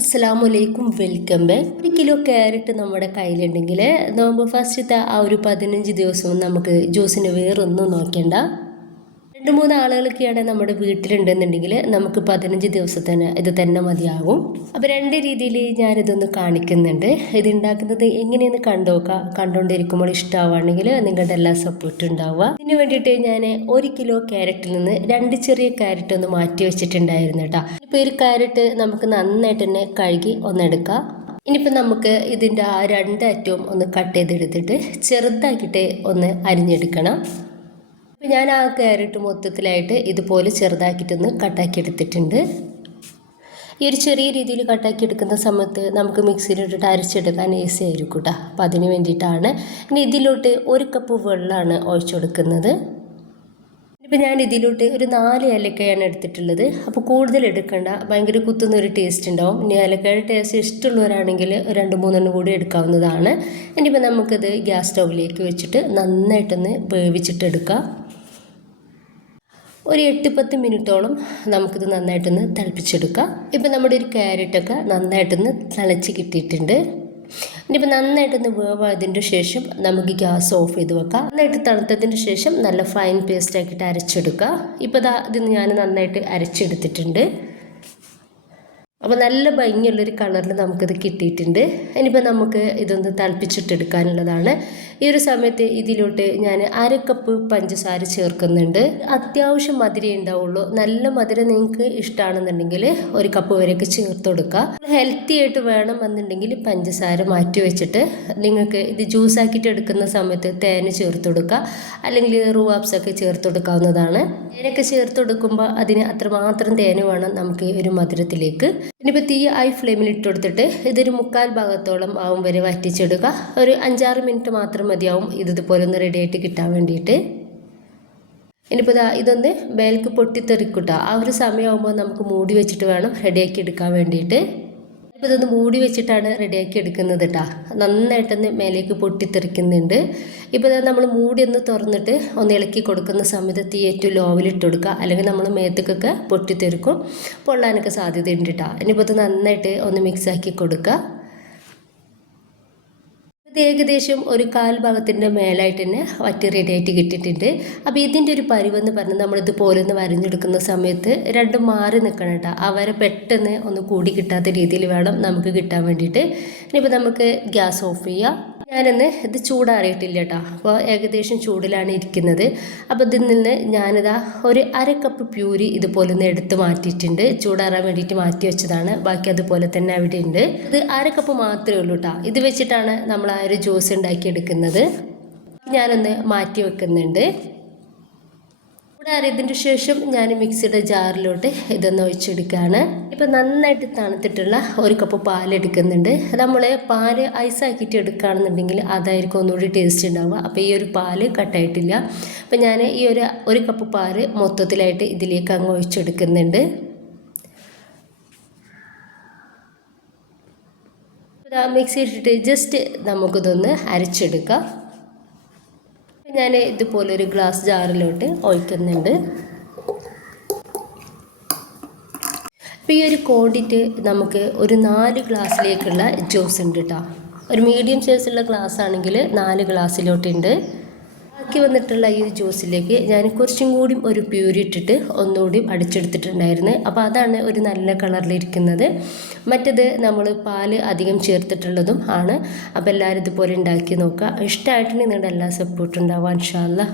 അസ്സലാമലൈക്കും, welcome back. 1 kilo carrot നമ്മുടെ കയ്യിലുണ്ടെങ്കിൽ നോമ്പ് ഫസ്റ്റത്തെ ആ ഒരു 15 ദിവസവും നമുക്ക് ജ്യൂസിന് വേറൊന്നും നോക്കേണ്ട. 2-3 ആളുകളൊക്കെയാണ് നമ്മുടെ വീട്ടിലുണ്ടെന്നുണ്ടെങ്കിൽ നമുക്ക് 15 ദിവസത്തിന് ഇത് തന്നെ മതിയാകും. അപ്പോൾ 2 രീതിയിൽ ഞാനിതൊന്ന് കാണിക്കുന്നുണ്ട്. ഇത് ഉണ്ടാക്കുന്നത് എങ്ങനെയെന്ന് കണ്ടുകൊണ്ടിരിക്കുമ്പോൾ ഇഷ്ടമാവുകയാണെങ്കിൽ നിങ്ങളുടെ എല്ലാ സപ്പോർട്ടും ഉണ്ടാവുക. ഇതിന് വേണ്ടിയിട്ട് ഞാൻ 1 കിലോ ക്യാരറ്റിൽ നിന്ന് 2 ചെറിയ ക്യാരറ്റ് ഒന്ന് മാറ്റി വെച്ചിട്ടുണ്ടായിരുന്നു കേട്ടോ. ഇപ്പോൾ ഒരു ക്യാരറ്റ് നമുക്ക് നന്നായിട്ട് തന്നെ കഴുകി ഒന്നെടുക്കാം. ഇനിയിപ്പോൾ നമുക്ക് ഇതിൻ്റെ ആ 2 അറ്റവും ഒന്ന് കട്ട് ചെയ്തെടുത്തിട്ട് ചെറുതാക്കിയിട്ട് ഒന്ന് അരിഞ്ഞെടുക്കണം. അപ്പോൾ ഞാൻ ആ ക്യാരറ്റ് മൊത്തത്തിലായിട്ട് ഇതുപോലെ ചെറുതാക്കിയിട്ടൊന്ന് കട്ടാക്കി എടുത്തിട്ടുണ്ട്. ഈ ഒരു ചെറിയ രീതിയിൽ കട്ടാക്കി എടുക്കുന്ന സമയത്ത് നമുക്ക് മിക്സിയിലിട്ടിട്ട് അരച്ചെടുക്കാൻ ഈസി ആയിരിക്കും കേട്ടോ. അപ്പോൾ അതിന് വേണ്ടിയിട്ടാണ്. ഇനി ഇതിലോട്ട് 1 കപ്പ് വെള്ളമാണ് ഒഴിച്ചു കൊടുക്കുന്നത്. ഇപ്പോൾ ഞാൻ ഇതിലോട്ട് ഒരു 4 ഏലക്കായാണ് എടുത്തിട്ടുള്ളത്. അപ്പോൾ കൂടുതൽ എടുക്കണ്ട, ഭയങ്കര കുത്തുന്നൊരു ടേസ്റ്റ് ഉണ്ടാവും. ഇനി ഏലക്കായുടെ ടേസ്റ്റ് ഇഷ്ടമുള്ളവരാണെങ്കിൽ 2-3 കൂടി എടുക്കാവുന്നതാണ്. ഇനിയിപ്പോൾ നമുക്കിത് ഗ്യാസ് സ്റ്റൗവിലേക്ക് വെച്ചിട്ട് നന്നായിട്ടൊന്ന് വേവിച്ചിട്ടെടുക്കാം. ഒരു 8-10 മിനിറ്റോളം നമുക്കിത് നന്നായിട്ടൊന്ന് തിളപ്പിച്ചെടുക്കാം. ഇപ്പോൾ നമ്മുടെ ഒരു ക്യാരറ്റൊക്കെ നന്നായിട്ടൊന്ന് തിളച്ച് കിട്ടിയിട്ടുണ്ട്. ഇനിയിപ്പോൾ നന്നായിട്ടൊന്ന് വേവായതിൻ്റെ ശേഷം നമുക്ക് ഗ്യാസ് ഓഫ് ചെയ്ത് വെക്കാം. നന്നായിട്ട് തണുത്തതിന് ശേഷം നല്ല ഫൈൻ പേസ്റ്റ് ആക്കിയിട്ട് അരച്ചെടുക്കുക. ഇപ്പോൾ ഇത് ഞാൻ നന്നായിട്ട് അരച്ചെടുത്തിട്ടുണ്ട്. അപ്പോൾ നല്ല ഭംഗിയുള്ളൊരു കളറിൽ നമുക്കിത് കിട്ടിയിട്ടുണ്ട്. ഇനിയിപ്പോൾ നമുക്ക് ഇതൊന്ന് തിളപ്പിച്ചിട്ടെടുക്കാനുള്ളതാണ്. ഈ ഒരു സമയത്ത് ഇതിലോട്ട് ഞാൻ 1/2 കപ്പ് പഞ്ചസാര ചേർക്കുന്നുണ്ട്. അത്യാവശ്യം മധുരം ഉണ്ടാവുള്ളൂ. നല്ല മധുരം നിങ്ങൾക്ക് ഇഷ്ടമാണെന്നുണ്ടെങ്കിൽ 1 കപ്പ് വരെയൊക്കെ ചേർത്ത് കൊടുക്കുക. ഹെൽത്തി ആയിട്ട് വേണമെന്നുണ്ടെങ്കിൽ പഞ്ചസാര മാറ്റി വെച്ചിട്ട് നിങ്ങൾക്ക് ഇത് ജ്യൂസ് ആക്കിയിട്ട് എടുക്കുന്ന സമയത്ത് തേൻ ചേർത്ത് കൊടുക്കുക, അല്ലെങ്കിൽ റൂവാബ്സൊക്കെ ചേർത്ത് കൊടുക്കാവുന്നതാണ്. തേനൊക്കെ ചേർത്ത് കൊടുക്കുമ്പോൾ അതിന് അത്രമാത്രം തേൻ വേണം നമുക്ക് ഒരു മധുരത്തിലേക്ക്. ഇനിയിപ്പോൾ തീ ഹൈ ഫ്ലെയിമിൽ ഇട്ട് കൊടുത്തിട്ട് ഇതൊരു 1/4 ഭാഗത്തോളം ആവും വരെ വറ്റിച്ചെടുക്കുക. ഒരു 5-6 മിനിറ്റ് മാത്രം മതിയാവും ഇതുപോലെ ഒന്ന് റെഡി ആയിട്ട് കിട്ടാൻ വേണ്ടിയിട്ട്. ഇനിയിപ്പോൾ ഇതൊന്ന് മേലേക്ക് പൊട്ടിത്തെറിക്കട്ട. ആ ഒരു സമയമാകുമ്പോൾ നമുക്ക് മൂടി വെച്ചിട്ട് വേണം റെഡിയാക്കി എടുക്കാൻ വേണ്ടിയിട്ട്. ഇപ്പോൾ ഇതൊന്ന് മൂടി വെച്ചിട്ടാണ് റെഡിയാക്കി എടുക്കുന്നത് കേട്ടോ. നന്നായിട്ടൊന്ന് മേലേക്ക് പൊട്ടിത്തെറിക്കുന്നുണ്ട്. ഇപ്പോൾ നമ്മൾ മൂടി ഒന്ന് തുറന്നിട്ട് ഒന്ന് ഇളക്കി കൊടുക്കുന്ന സമയത്ത് തീ ഏറ്റവും ലോവിലിട്ട് കൊടുക്കുക, അല്ലെങ്കിൽ നമ്മൾ മേത്തേക്കൊക്കെ പൊട്ടിത്തെറിക്കും, പൊള്ളാനൊക്കെ സാധ്യതയുണ്ട് കേട്ടോ. ഇനിയിപ്പോൾ ഇത് നന്നായിട്ട് ഒന്ന് മിക്സാക്കി കൊടുക്കുക. ഇത് ഏകദേശം ഒരു 1/4 ഭാഗത്തിൻ്റെ മേലായിട്ട് തന്നെ വറ്റി റെഡിയായിട്ട് കിട്ടിയിട്ടുണ്ട്. അപ്പോൾ ഇതിൻ്റെ ഒരു പരിവെന്ന് പറഞ്ഞാൽ നമ്മളിതുപോലെ ഒന്ന് വരഞ്ഞെടുക്കുന്ന സമയത്ത് രണ്ടും മാറി നിൽക്കണം കേട്ടോ. ആ വര പെട്ടെന്ന് ഒന്ന് കൂടി കിട്ടാത്ത രീതിയിൽ വേണം നമുക്ക് കിട്ടാൻ വേണ്ടിയിട്ട്. ഇനിയിപ്പോൾ നമുക്ക് ഗ്യാസ് ഓഫ് ചെയ്യാം. ഞാനൊന്ന് ഇത് ചൂടാറിയിട്ടില്ല കേട്ടോ. അപ്പോൾ ഏകദേശം ചൂടിലാണ് ഇരിക്കുന്നത്. അപ്പോൾ ഇതിൽ നിന്ന് ഞാനിതാ ഒരു 1/2 കപ്പ് പ്യൂരി ഇതുപോലെ ഒന്ന് എടുത്ത് മാറ്റിയിട്ടുണ്ട്. ചൂടാറാൻ വേണ്ടിയിട്ട് മാറ്റി വെച്ചതാണ്. ബാക്കി അതുപോലെ തന്നെ അവിടെ ഉണ്ട്. ഇത് 1/2 കപ്പ് മാത്രമേ ഉള്ളൂ കേട്ടോ. ഇത് വെച്ചിട്ടാണ് നമ്മൾ ആ ഒരു ജ്യൂസ് ഉണ്ടാക്കിയെടുക്കുന്നത്. ഞാനൊന്ന് മാറ്റി വെക്കുന്നുണ്ട്. ചൂടാറിയതിന് ശേഷം ഞാൻ മിക്സിയുടെ ജാറിലോട്ട് ഇതൊന്ന് ഒഴിച്ചെടുക്കുകയാണ്. ഇപ്പം നന്നായിട്ട് തണുത്തിട്ടുള്ള 1 കപ്പ് പാലെടുക്കുന്നുണ്ട്. നമ്മൾ പാല് ഐസാക്കിയിട്ട് എടുക്കുകയാണെന്നുണ്ടെങ്കിൽ അതായിരിക്കും ഒന്നുകൂടി ടേസ്റ്റ് ഉണ്ടാവുക. അപ്പോൾ ഈ ഒരു പാല് കട്ടായിട്ടില്ല. അപ്പം ഞാൻ ഈ 1 കപ്പ് പാല് മൊത്തത്തിലായിട്ട് ഇതിലേക്ക് അങ്ങ് ഒഴിച്ചെടുക്കുന്നുണ്ട്. മിക്സിയിലിട്ടിട്ട് ജസ്റ്റ് നമുക്കിതൊന്ന് അരച്ചെടുക്കാം. ഞാൻ ഇതുപോലൊരു ഗ്ലാസ് ജാറിലോട്ട് ഒഴിക്കുന്നുണ്ട്. അപ്പോൾ ഈ ഒരു ക്വാണ്ടിറ്റി നമുക്ക് ഒരു 4 ഗ്ലാസ്സിലേക്കുള്ള ജ്യൂസ് ഉണ്ട് കേട്ടോ. ഒരു മീഡിയം സൈസുള്ള ഗ്ലാസ് ആണെങ്കിൽ 4 ഗ്ലാസ്സിലോട്ടുണ്ട്. ബാക്കി വന്നിട്ടുള്ള ഈ ജ്യൂസിലേക്ക് ഞാൻ കുറച്ചും കൂടി ഒരു പ്യൂരി ഇട്ടിട്ട് ഒന്നുകൂടി അടിച്ചെടുത്തിട്ടുണ്ടായിരുന്നു. അപ്പോൾ അതാണ് ഒരു നല്ല കളറിലിരിക്കുന്നത്. മറ്റത് നമ്മൾ പാല് അധികം ചേർത്തിട്ടുള്ളതും ആണ്. അപ്പോൾ എല്ലാവരും ഇതുപോലെ ഉണ്ടാക്കി നോക്കുക. ഇഷ്ടമായിട്ടുണ്ടെങ്കിൽ നിങ്ങളുടെ എല്ലാ സപ്പോർട്ടും ഉണ്ടാവുക ഇൻഷാ അല്ലാഹ്.